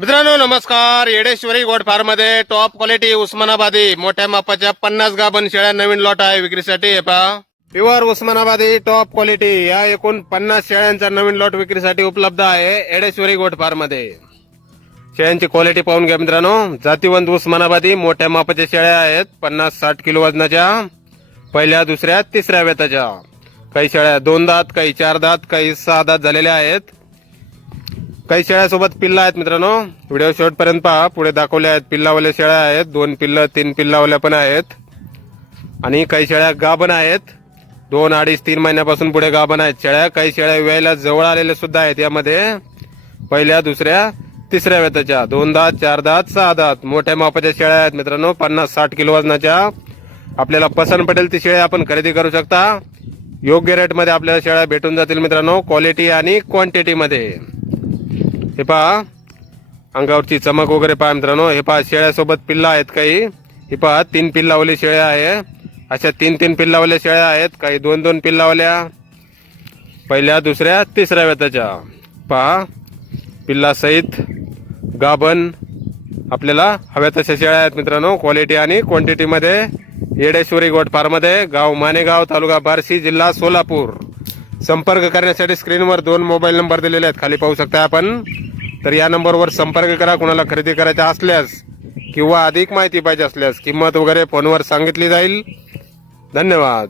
मित्रांनो नमस्कार. Yedeshwari goat farm मध्ये टॉप क्वालिटी उस्मानाबादी मोठ्या मापाच्या 50 गाभण शेळ्या नवीन लॉट आहे विक्रीसाठी. हे पहा प्युअर उस्मानाबादी टॉप क्वालिटी या एकूण 50 शेळ्यांचा नवीन लॉट विक्रीसाठी उपलब्ध आहे येडेश्वरी गोट फार्म मध्ये. शेळ्यांची क्वालिटी पाहून घ्या मित्रांनो. जातीवंत उस्मानाबादी मोठ्या मापाच्या शेळ्या आहेत. 50-60 किलो वजनाच्या, पहिल्या दुसऱ्या तिसऱ्या वेताच्या. काही शेळ्या 2 दात, काही 4 दात, काही 6 दात झालेल्या आहेत. काही शेळ्यासोबत पिल्ला आहेत मित्रांनो. व्हिडिओ शेवटपर्यंत पहा. पुढे दाखवल्या आहेत पिल्लावाल्या शेळ्या आहेत. 2 पिल्ल 3 पिल्लावाल्या पण आहेत. आणि काही शेळ्या गाभण आहेत. 2, 2.5, 3 महिन्यापासून पुढे गाभण आहेत शेळ्या. काही शेळ्या वेळेला जवळ आलेल्या सुद्धा आहेत. यामध्ये पहिल्या दुसऱ्या तिसऱ्या वेताच्या, 2 दात, 4 दात, 6 दात मोठ्या मापाच्या शेळ्या आहेत मित्रांनो. 50-60 किलो वजनाच्या. आपल्याला पसंत पडेल ती शेळ्या आपण खरेदी करू शकता. योग्य रेट मध्ये आपल्याला शेळ्या भेटून जातील मित्रांनो, क्वालिटी आणि क्वांटिटी मध्ये. हे पहा अंगावरची चमक वगैरे पहा मित्रांनो. हे पहा शेळ्यासोबत पिल्ला आहेत काही. हे पहा 3 पिल्लावली शेळ्या आहे. अशा 3 पिल्लावल्या शेळ्या आहेत. काही 2 पिल्लावल्या, पहिल्या दुसऱ्या तिसऱ्या वेताच्या. पहा पिल्ला सहित गाभण आपल्याला हव्या तशा शेळ्या आहेत मित्रांनो, क्वालिटी आणि क्वांटिटी मध्ये. येडेश्वरी गोट फार्म मध्ये, गाव मानेगाव, तालुका बार्शी, जिल्हा सोलापूर. संपर्क करण्यासाठी स्क्रीनवर 2 मोबाईल नंबर दिलेले आहेत, खाली पाहू शकता आपण. तर या नंबरवर संपर्क करा. कोणाला खरेदी करायचा असल्यास किंवा अधिक माहिती पाहिजे असल्यास किंमत वगैरे फोनवर सांगितली जाईल. धन्यवाद.